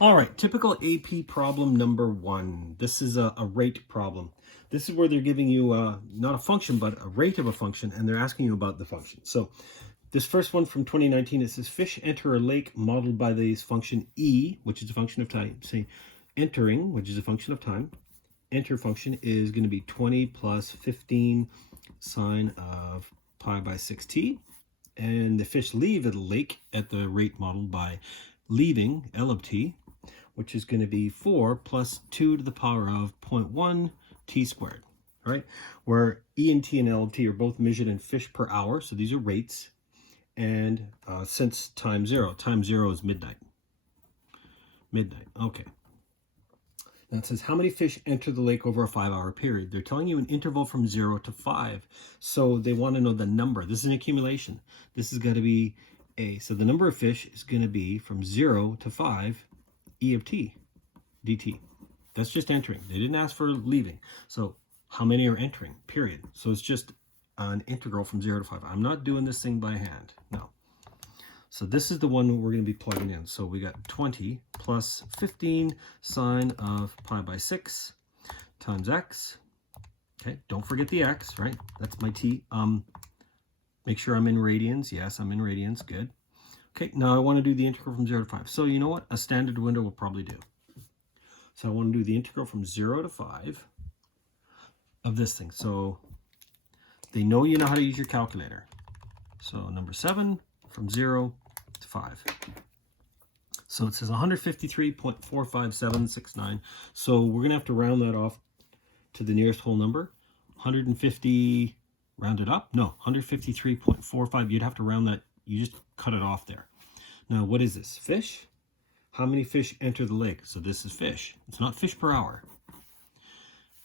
All right, typical AP problem number 1. This is a rate problem. This is where they're giving you not a function, but a rate of a function, and they're asking you about the function. So this first one from 2019, it says fish enter a lake modeled by this function e, which is a function of time. Say entering, which is a function of time. Enter function is going to be 20 plus 15 sine of pi by 6t. And the fish leave the lake at the rate modeled by leaving, L of t, which is going to be 4 plus 2 to the power of 0.1 t squared, right? Where E and T and L of t are both measured in fish per hour, so these are rates. And since time zero is midnight. Okay. Now it says, how many fish enter the lake over a 5-hour period? They're telling you an interval from 0 to 5. So they want to know the number. This is an accumulation. This is going to be A. So the number of fish is going to be from 0 to 5 E of t dt. That's just entering. They didn't ask for leaving. So how many are entering, period. So it's just an integral from 0 to 5. I'm not doing this thing by hand, no. So this is the one we're going to be plugging in. So we got 20 plus 15 sine of pi by 6 times x. Okay, don't forget the x, right? That's my t. Make sure I'm in radians. Yes, I'm in radians. Good. Okay, now I want to do the integral from 0 to 5. So you know what? A standard window will probably do. So I want to do the integral from 0 to 5 of this thing. So they know you know how to use your calculator. So number 7 from 0 to 5. So it says 153.45769. So we're going to have to round that off to the nearest whole number. 150 rounded up? No, 153.45. You'd have to round that. You just cut it off there. Now, what is this? Fish? How many fish enter the lake? So this is fish. It's not fish per hour.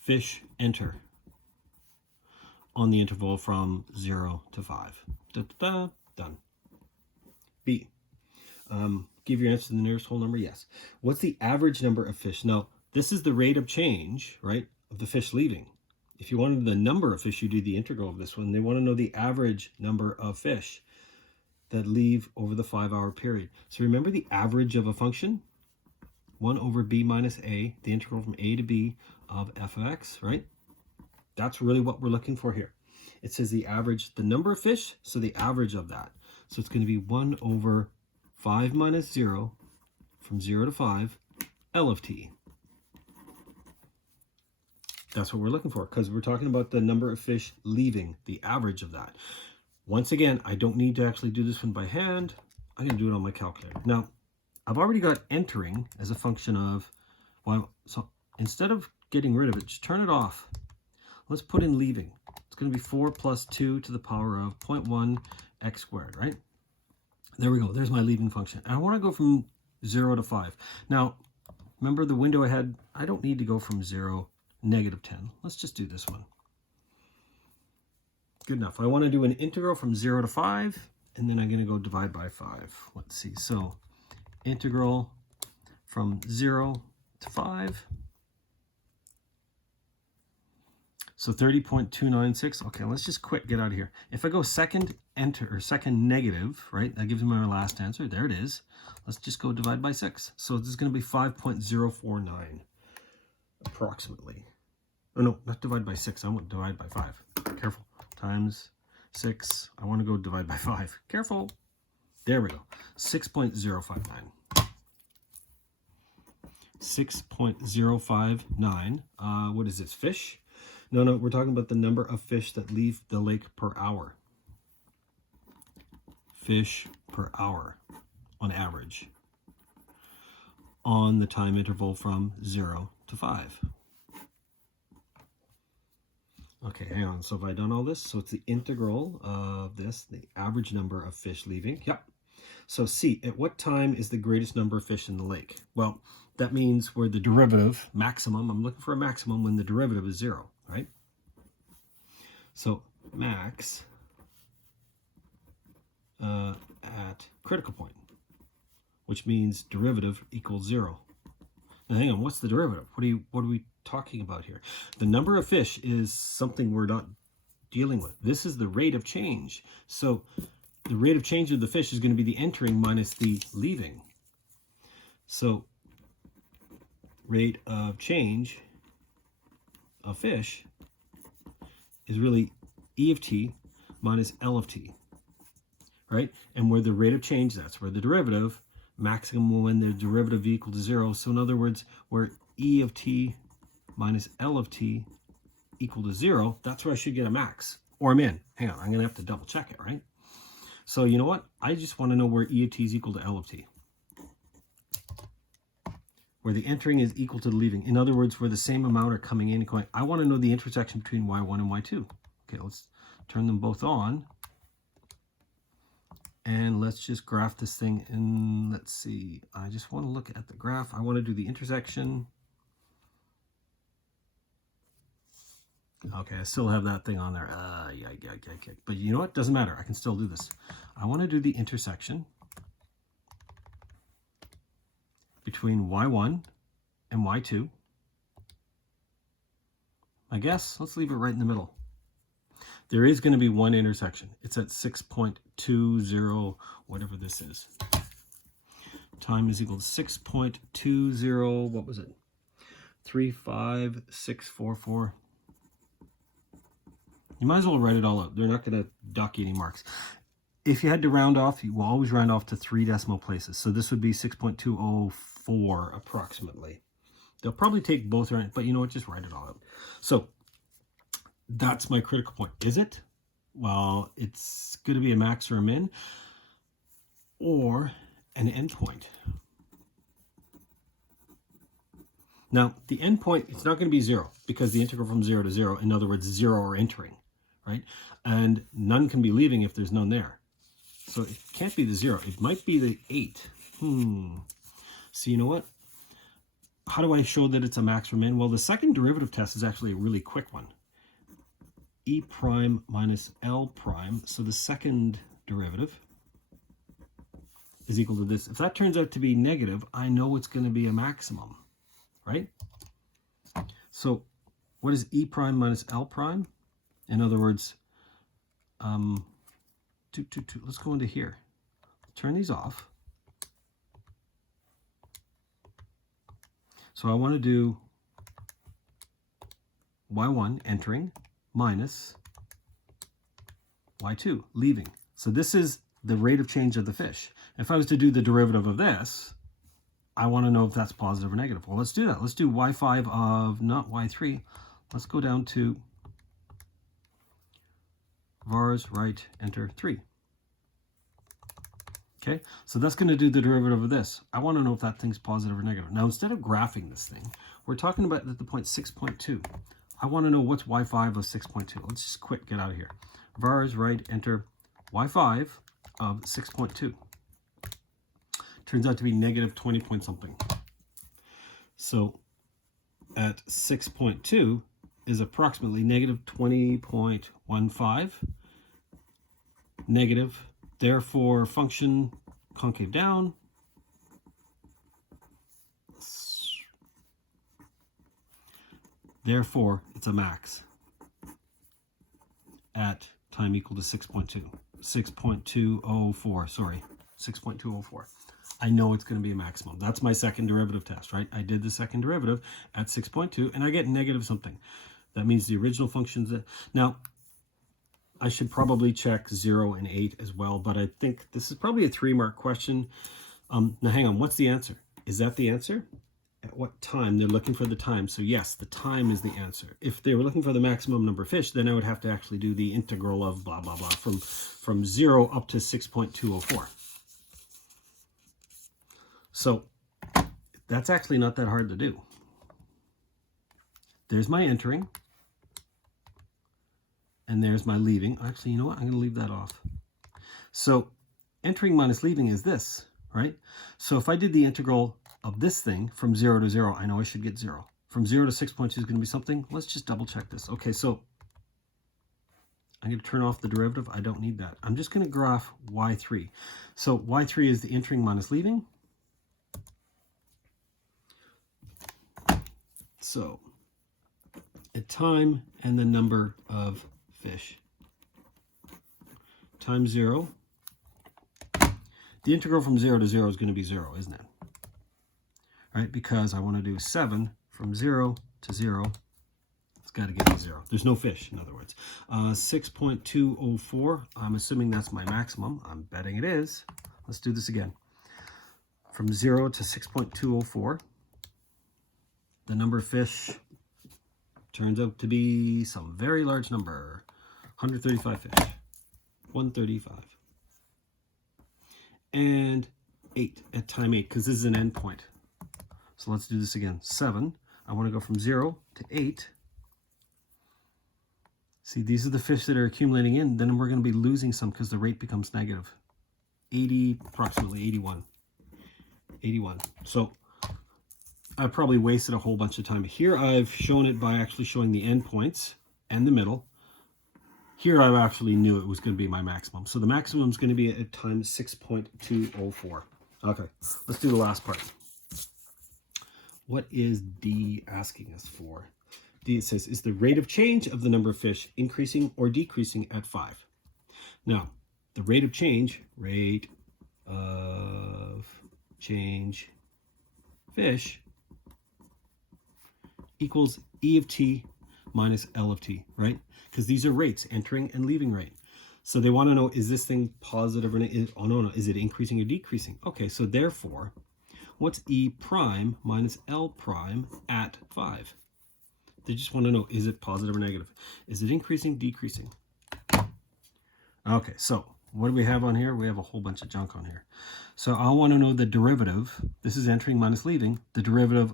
Fish enter on the interval from 0 to 5. Done. B. Give your answer to the nearest whole number? Yes. What's the average number of fish? Now, this is the rate of change, right, of the fish leaving. If you wanted the number of fish, you do the integral of this one. They want to know the average number of fish that leave over the 5-hour period. So remember the average of a function? 1 over b minus a, the integral from a to b of f of x, right? That's really what we're looking for here. It says the average, the number of fish, so the average of that. So it's going to be 1 over 5 minus 0 from 0 to 5, L of t. That's what we're looking for because we're talking about the number of fish leaving, the average of that. Once again, I don't need to actually do this one by hand. I'm going to do it on my calculator. Now, I've already got entering as a function of, well, so instead of getting rid of it, just turn it off. Let's put in leaving. It's going to be 4 plus 2 to the power of 0.1 x squared, right? There we go. There's my leaving function. And I want to go from 0 to 5. Now, remember the window I had? I don't need to go from 0, negative 10. Let's just do this one. Good enough. I want to do an integral from 0 to 5, and then I'm going to go divide by 5. Let's see. So integral from 0 to 5. So 30.296. Okay, let's just get out of here. If I go second enter or second negative, right, that gives me my last answer. There it is. Let's just go divide by 6. So this is going to be 5.049 approximately. Oh no, not divide by 6. I want to divide by 5. Careful. Times 6. I want to go divide by 5. Careful. There we go. 6.059. 6.059. What is this? Fish? No, we're talking about the number of fish that leave the lake per hour. Fish per hour on average on the time interval from 0 to 5. Okay, hang on. So have I done all this? So it's the integral of this, the average number of fish leaving. Yep. So C, at what time is the greatest number of fish in the lake? Well, that means where the derivative, maximum, I'm looking for a maximum when the derivative is 0, right? So max at critical point, which means derivative equals 0. Now hang on, what's the derivative? What are we talking about here? The number of fish is something we're not dealing with. This is the rate of change. So the rate of change of the fish is going to be the entering minus the leaving. So rate of change of fish is really E of t minus L of t, right? And where the rate of change, that's where the derivative, maximum when the derivative equal to 0. So in other words, where E of t minus L of t equal to 0, that's where I should get a max. Or I'm in. Hang on, I'm going to have to double check it, right? So you know what? I just want to know where E of t is equal to L of t. Where the entering is equal to the leaving. In other words, where the same amount are coming in and going. I want to know the intersection between y1 and y2. Okay, let's turn them both on. And let's just graph this thing. And let's see. I just want to look at the graph. I want to do the intersection. Okay, I still have that thing on there. Yeah. But you know what? Doesn't matter. I can still do this. I want to do the intersection between y1 and y2. I guess let's leave it right in the middle. There is going to be one intersection. It's at 6.20, whatever this is. Time is equal to 6.20, what was it? 35644. You might as well write it all out. They're not going to dock you any marks. If you had to round off, you will always round off to 3 decimal places. So this would be 6.204 approximately. They'll probably take both around, but you know what? Just write it all out. So that's my critical point. Is it? Well, it's going to be a max or a min or an endpoint. Now, the endpoint, it's not going to be 0 because the integral from 0 to 0, in other words, 0 are entering, right? And none can be leaving if there's none there. So it can't be the 0. It might be the 8. So you know what? How do I show that it's a max or min? Well, the second derivative test is actually a really quick one. E prime minus L prime. So the second derivative is equal to this. If that turns out to be negative, I know it's going to be a maximum, right? So what is E prime minus L prime? In other words, let's go into here. Turn these off. So I want to do y1 entering minus y2 leaving. So this is the rate of change of the fish. If I was to do the derivative of this, I want to know if that's positive or negative. Well, let's do that. Let's do y5 of, not y3. Let's go down to vars right enter 3. Okay, so that's going to do the derivative of this. I want to know if that thing's positive or negative. Now, instead of graphing this thing, we're talking about at the point 6.2. I want to know what's y5 of 6.2. Let's just quick get out of here. Vars right enter y5 of 6.2. Turns out to be negative 20 point something. So at 6.2 is approximately negative 20.15. Negative. Therefore, function concave down. Therefore, it's a max at time equal to 6.2. 6.204, sorry, 6.204. I know it's going to be a maximum. That's my second derivative test, right? I did the second derivative at 6.2, and I get negative something. That means the original function's that. Now, I should probably check 0 and 8 as well, but I think this is probably a 3-mark question. Now, hang on. What's the answer? Is that the answer? At what time? They're looking for the time. So, yes, the time is the answer. If they were looking for the maximum number of fish, then I would have to actually do the integral of blah, blah, blah from 0 up to 6.204. So, that's actually not that hard to do. There's my entering. And there's my leaving. Actually, you know what? I'm going to leave that off. So entering minus leaving is this, right? So if I did the integral of this thing from 0 to 0, I know I should get 0. From 0 to 6.2 is going to be something. Let's just double check this. Okay, so I'm going to turn off the derivative. I don't need that. I'm just going to graph y3. So y3 is the entering minus leaving. So at time and the number of fish times 0. The integral from 0 to 0 is going to be 0, isn't it? right? Because I want to do 7 from 0 to 0. It's got to get to 0. There's no fish, in other words. 6.204. I'm assuming that's my maximum. I'm betting it is. Let's do this again. From 0 to 6.204. The number of fish turns out to be some very large number. 135 fish. 135. And 8 at time 8, because this is an endpoint. So let's do this again. 7. I want to go from 0 to 8. See, these are the fish that are accumulating in. Then we're going to be losing some because the rate becomes negative. 80, approximately 81. 81. So I probably wasted a whole bunch of time. Here I've shown it by actually showing the endpoints and the middle. Here I actually knew it was going to be my maximum. So the maximum is going to be at time 6.204. Okay, let's do the last part. What is D asking us for? D, it says, is the rate of change of the number of fish increasing or decreasing at 5? Now, the rate of change fish equals E of t minus L of t, right? Because these are rates, entering and leaving rate. So they want to know, is this thing positive or negative? Oh, no, is it increasing or decreasing? Okay, so therefore, what's E prime minus L prime at 5? They just want to know, is it positive or negative? Is it increasing, decreasing? Okay, so what do we have on here? We have a whole bunch of junk on here. So I want to know the derivative. This is entering minus leaving, the derivative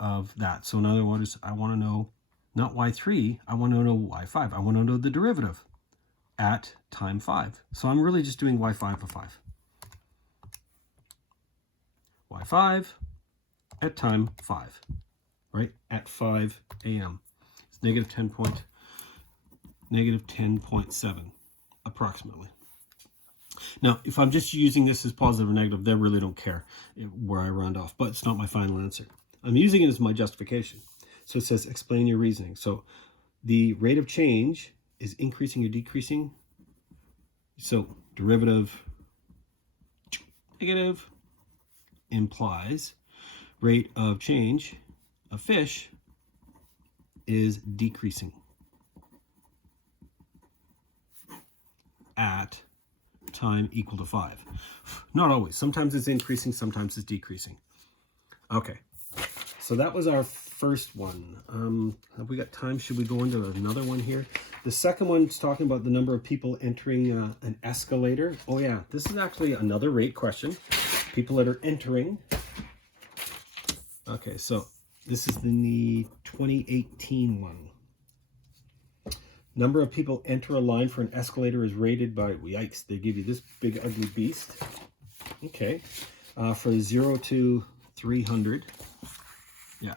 of that. So in other words, I want to know not y3, I want to know y5. I want to know the derivative at time 5. So I'm really just doing y5 of 5. y5 at time 5, right? At 5 a.m. It's negative 10.7 approximately. Now, if I'm just using this as positive or negative, they really don't care where I round off, but it's not my final answer. I'm using it as my justification. So it says, explain your reasoning. So the rate of change is increasing or decreasing. So derivative negative implies rate of change of fish is decreasing at time equal to 5. Not always. Sometimes it's increasing, sometimes it's decreasing. Okay, so that was our first one. Have we got time? Should we go into another one here? The second one's talking about the number of people entering an escalator. Oh yeah, this is actually another rate question. People that are entering. Okay, so this is the 2018 one. Number of people enter a line for an escalator is rated by, yikes, they give you this big ugly beast. Okay, for 0 to 300. Yeah,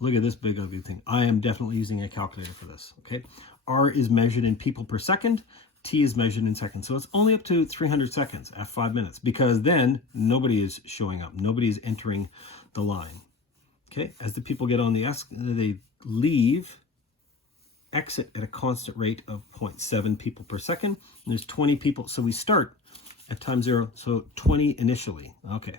look at this big ugly thing. I am definitely using a calculator for this, okay? R is measured in people per second. T is measured in seconds. So it's only up to 300 seconds at 5 minutes, because then nobody is showing up. Nobody is entering the line. Okay, as the people get on the escalator, they leave, exit at a constant rate of 0.7 people per second. And there's 20 people. So we start at time 0. So 20 initially. Okay.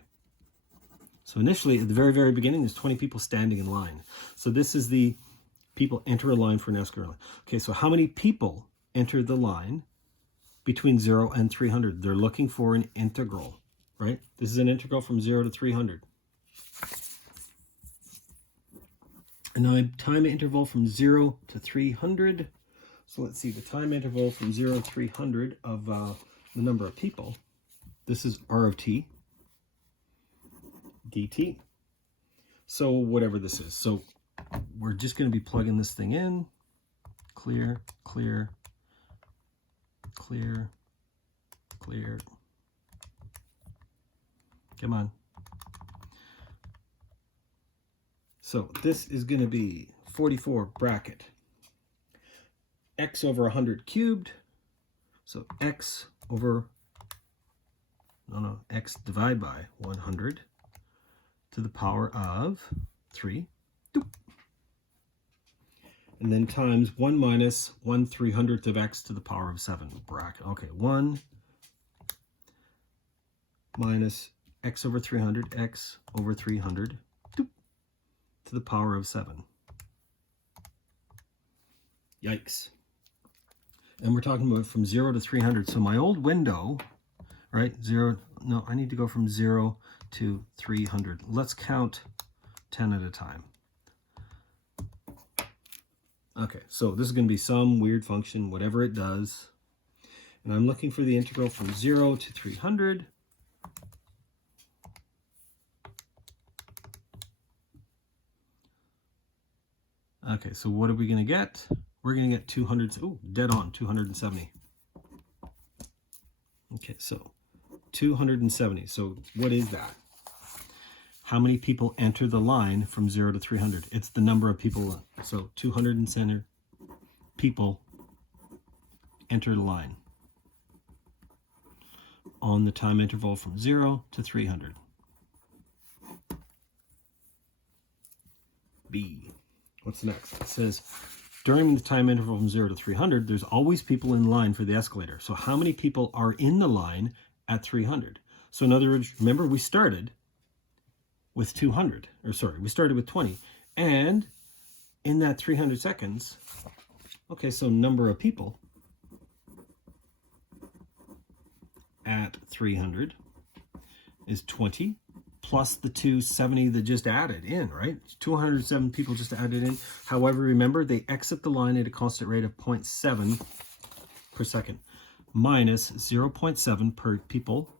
So initially, at the very, very beginning, there's 20 people standing in line. So this is the people enter a line for an escalator. Okay, so how many people enter the line between 0 and 300? They're looking for an integral, right? This is an integral from 0 to 300. And now time interval from 0 to 300. So let's see, the time interval from 0 to 300 of the number of people. This is R of t, dt. So whatever this is. So we're just going to be plugging this thing in. Clear, clear, clear, clear. Come on. So this is going to be 44 bracket x over 100 cubed. So x over, x divided by 100 to the power of 3. Doop. And then times 1 minus 1/300th of x to the power of 7 bracket. Okay, 1 minus x over 300, x over 300 to the power of 7. Yikes. And we're talking about from 0 to 300. So my old window, right, 0, no, I need to go from 0 to 300. Let's count 10 at a time. Okay, so this is going to be some weird function, whatever it does. And I'm looking for the integral from 0 to 300. Okay, so what are we going to get? We're going to get 200, oh, dead on, 270. Okay, so 270. So what is that? How many people enter the line from 0 to 300? It's the number of people. So 270 people enter the line on the time interval from 0 to 300. B. What's next? It says, during the time interval from 0 to 300, there's always people in line for the escalator. So how many people are in the line at 300? So in other words, remember we started with 200, or sorry, we started with 20. And in that 300 seconds, okay, so number of people at 300 is 20 plus the 270 that just added in, right? 207 people just added in. However, remember, they exit the line at a constant rate of 0.7 per second minus 0.7 per people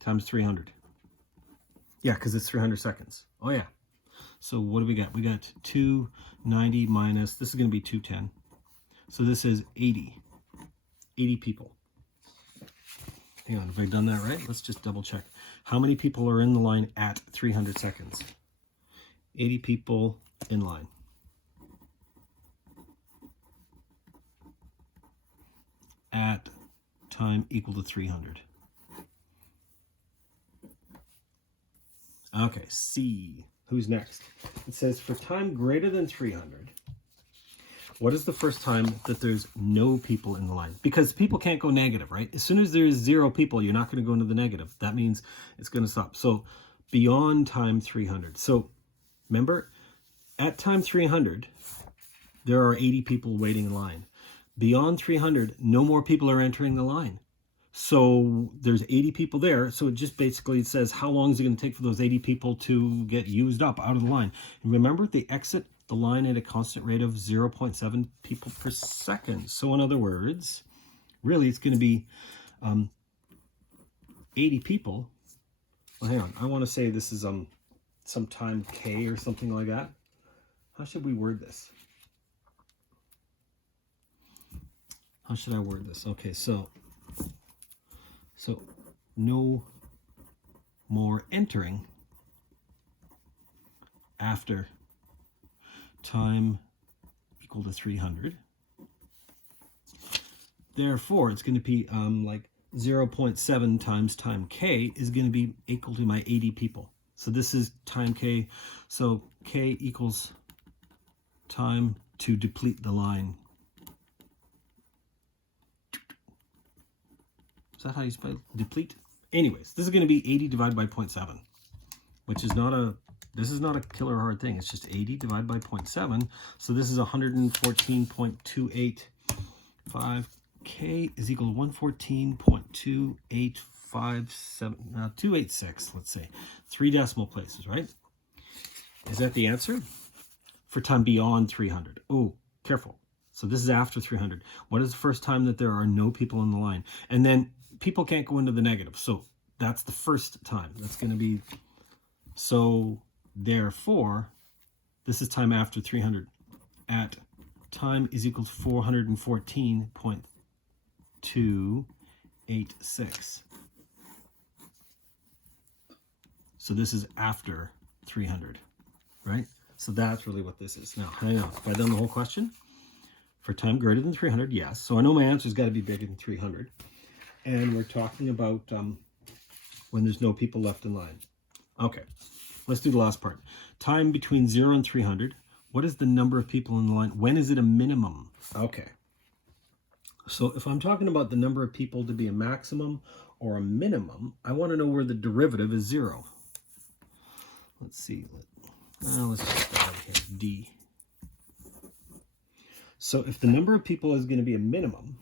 times 300. Yeah, because it's 300 seconds. Oh, yeah. So what do we got? We got 290 minus, this is going to be 210. So this is 80 people. Hang on, have I done that right? Let's just double check. How many people are in the line at 300 seconds? 80 people in line. At time equal to 300. Okay, C. Who's next? It says for time greater than 300, what is the first time that there's no people in the line? Because people can't go negative, right? As soon as there's 0 people, you're not going to go into the negative. That means it's going to stop. So beyond time 300. So remember, at time 300, there are 80 people waiting in line. Beyond 300, no more people are entering the line. So there's 80 people there. So it just basically says how long is it going to take for those 80 people to get used up out of the line. And remember, they exit the line at a constant rate of 0.7 people per second. So in other words, really it's going to be 80 people. Well, hang on. I want to say this is some time k or something like that. How should we word this? How should I word this? Okay, so no more entering after time equal to 300. Therefore, it's going to be like 0.7 times time k is going to be equal to my 80 people. So this is time k. So k equals time to deplete the line. Is that how you spell deplete? Anyways, this is going to be 80 divided by 0.7, which is not a, this is not a killer hard thing. It's just 80 divided by 0.7. So this is 114.285. K is equal to 286, let's say. 3 decimal places, right? Is that the answer? For time beyond 300. Oh, careful. So this is after 300. What is the first time that there are no people in the line? And then people can't go into the negative. So that's the first time. That's going to be, so therefore, this is time after 300. At time is equal to 414.286. So this is after 300, right? So that's really what this is. Now, hang on. Have I done the whole question? For time greater than 300, yes. So I know my answer's got to be bigger than 300. And we're talking about when there's no people left in line. Okay, let's do the last part. Time between 0 and 300. What is the number of people in the line? When is it a minimum? Okay. So if I'm talking about the number of people to be a maximum or a minimum, I want to know where the derivative is 0. Let's see. Let's just start over here, D. So if the number of people is going to be a minimum,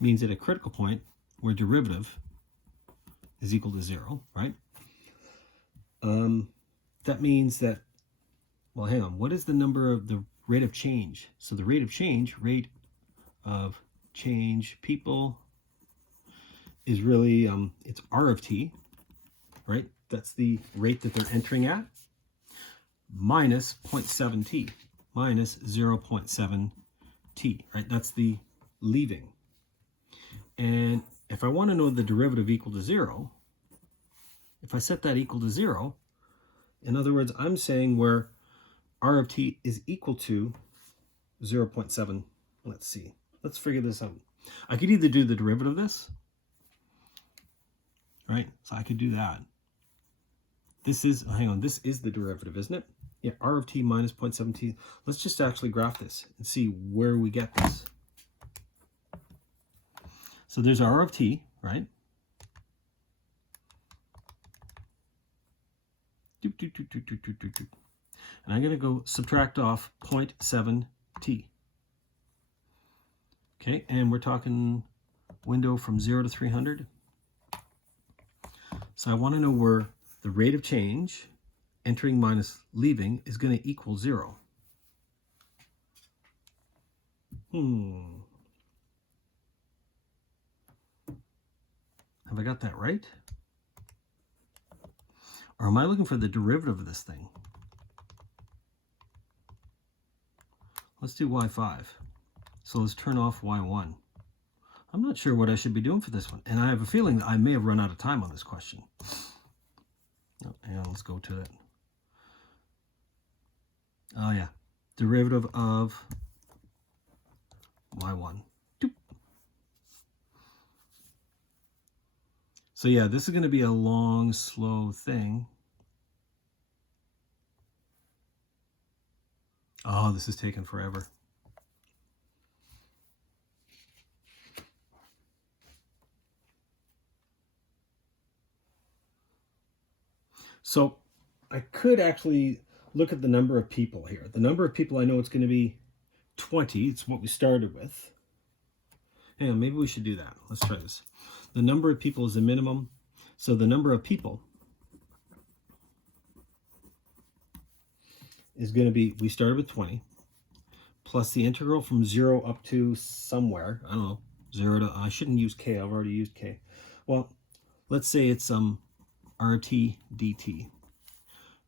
means at a critical point where derivative is equal to 0, right? That means that, well, hang on, what is the number of the rate of change? So the rate of change people is really, it's R of t, right? That's the rate that they're entering at, minus 0.7 t, minus 0.7 t, right? That's the leaving. And if I want to know the derivative equal to 0, if I set that equal to 0, in other words, I'm saying where R of t is equal to 0.7. Let's see. Let's figure this out. I could either do the derivative of this, right? So I could do that. This is, hang on, this is the derivative, isn't it? Yeah, R of t minus 0.7 t. Let's just actually graph this and see where we get this. So there's R of t, right? And I'm going to go subtract off 0.7 t. Okay, and we're talking window from 0 to 300. So I want to know where the rate of change, entering minus leaving, is going to equal 0. Have I got that right? Or am I looking for the derivative of this thing? Let's do y5. So let's turn off y1. I'm not sure what I should be doing for this one. And I have a feeling that I may have run out of time on this question. Oh, and let's go to it. Oh yeah, derivative of y1. Doop. So yeah, this is going to be a long, slow thing. Oh, this is taking forever. So I could actually look at the number of people here. The number of people, I know it's going to be 20. It's what we started with. Hang on, maybe we should do that. Let's try this. The number of people is a minimum. So the number of people is going to be, we started with 20, plus the integral from 0 up to somewhere. I don't know, 0 to, I shouldn't use k. I've already used k. Well, let's say it's RT dt.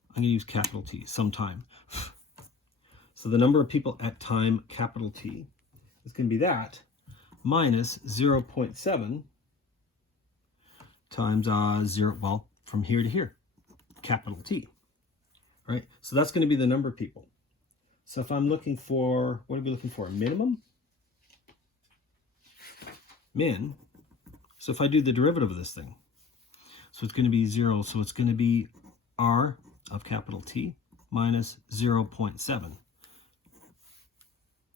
I'm going to use capital T, sometime. So the number of people at time capital T is going to be that minus 0.7 times 0, well, from here to here, capital T, right? So that's going to be the number of people. So if I'm looking for, what are we looking for? A minimum? Min. So if I do the derivative of this thing, so it's going to be 0. So it's going to be R of capital T minus 0.7.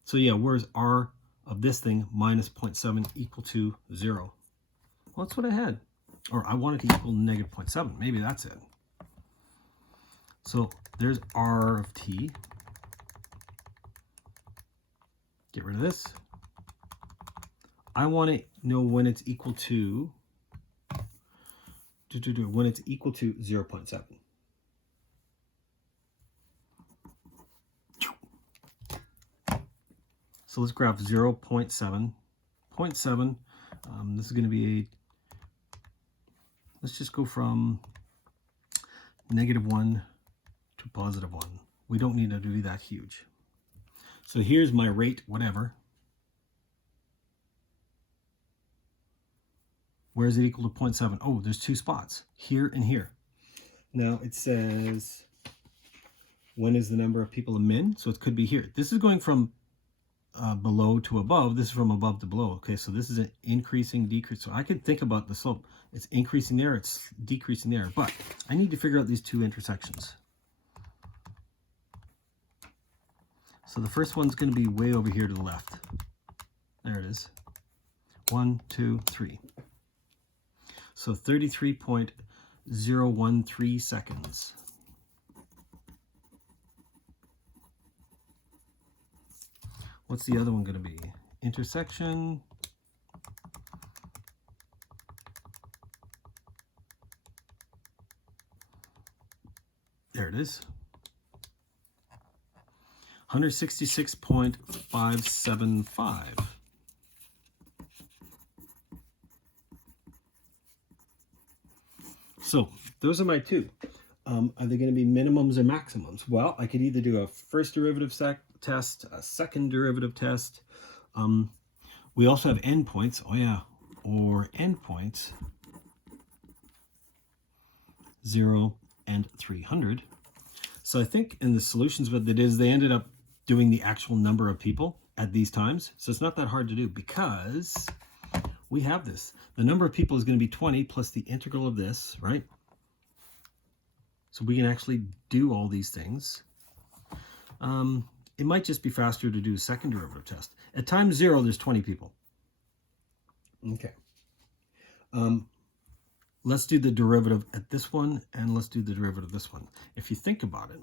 So yeah, where's R of this thing minus 0.7 equal to 0? Well, that's what I had. Or I want it to equal negative 0.7. Maybe that's it. So there's R of T. Get rid of this. I want to know when it's equal to, when it's equal to 0.7. So let's graph 0.7. 0.7, this is going to be let's just go from -1 to +1. We don't need to be that huge. So here's my rate, whatever. Where is it equal to 0.7? Oh, there's two spots, here and here. Now it says, when is the number of people a min? So it could be here. This is going from below to above. This is from above to below. Okay, so this is an increasing, decrease. So I could think about the slope. It's increasing there, it's decreasing there. But I need to figure out these two intersections. So the first one's going to be way over here to the left. There it is. 1, 2, 3. So 33.013 seconds. What's the other one going to be? Intersection. There it is. 166.575. So those are my two. Are they going to be minimums or maximums? Well, I could either do a first derivative test, a second derivative test. We also have endpoints. Oh yeah, or endpoints 0 and 300. So I think in the solutions what they did is they ended up doing the actual number of people at these times. So it's not that hard to do because we have this. The number of people is going to be 20 plus the integral of this, right? So we can actually do all these things. It might just be faster to do a second derivative test. At time 0, there's 20 people. Okay. Let's do the derivative at this one, and let's do the derivative of this one. If you think about it,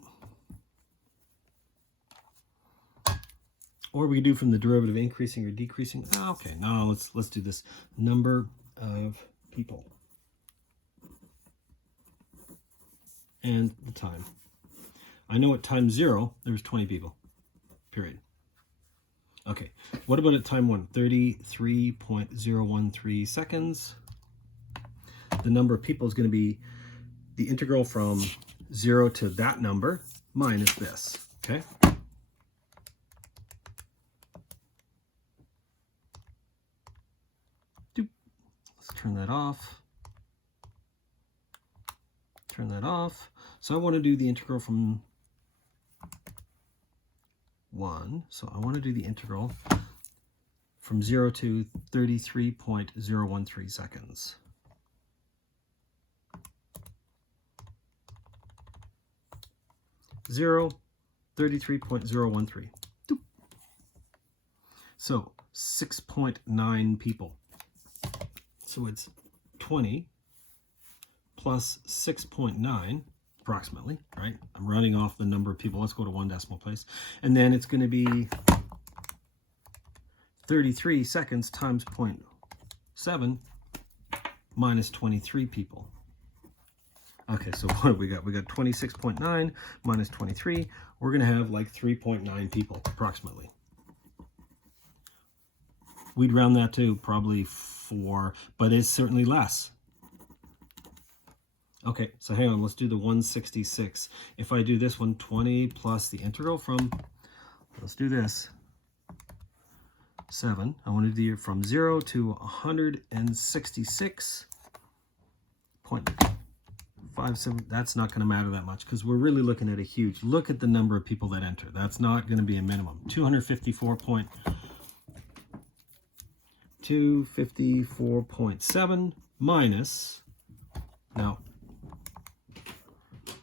or we could do from the derivative increasing or decreasing. Oh, okay, no, let's do this. Number of people and the time. I know at time 0 there was 20 people. Period. Okay. What about at time 1? 33.013 seconds. The number of people is going to be the integral from 0 to that number minus this. Okay. Let's turn that off. Turn that off. So I want to do the integral from 1. So I want to do the integral from 0 to 33.013 seconds. 33.013. So 6.9 people. So it's 20 plus 6.9 approximately, right? I'm rounding off the number of people. Let's go to 1 decimal place. And then it's going to be 33 seconds times 0.7 minus 23 people. Okay, so what do we got? We got 26.9 minus 23. We're going to have like 3.9 people approximately. We'd round that to probably 4, but it's certainly less. Okay, so hang on, let's do the 166. If I do this one, 20 plus the integral from, let's do this, 7. I want to do it from 0 to 166.57. That's not going to matter that much because we're really looking at a huge, look at the number of people that enter. That's not going to be a minimum. 254.7 minus, now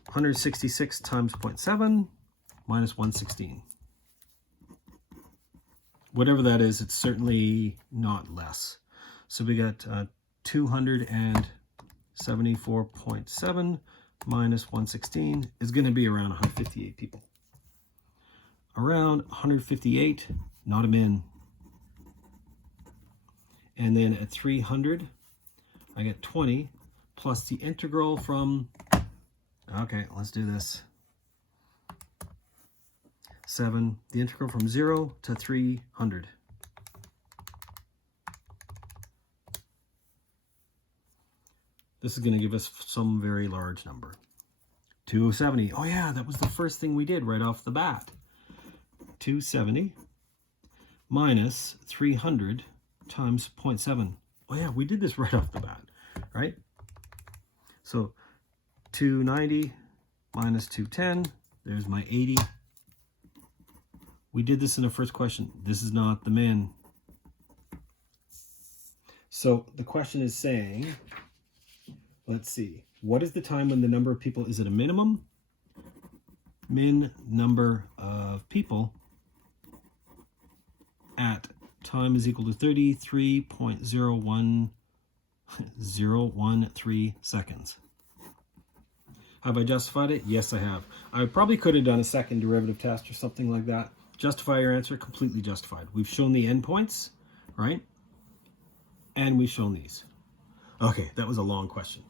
166 times 0.7 minus 116. Whatever that is, it's certainly not less. So we got 274.7 minus 116 is going to be around 158 people. Around 158, not a min. And then at 300, I get 20 plus the integral from, okay, let's do this. 7, the integral from 0 to 300. This is going to give us some very large number. 270. Oh yeah, that was the first thing we did right off the bat. 270 minus 300 times 0.7. Oh yeah, we did this right off the bat, right? So 290 minus 210, there's my 80. We did this in the first question. This is not the min. So the question is saying, let's see, what is the time when the number of people, is it a minimum? Min number of people at time is equal to 33.013 0.013 seconds. Have I justified it? Yes, I have. I probably could have done a second derivative test or something like that. Justify your answer, completely justified. We've shown the endpoints, right? And we've shown these. Okay, that was a long question.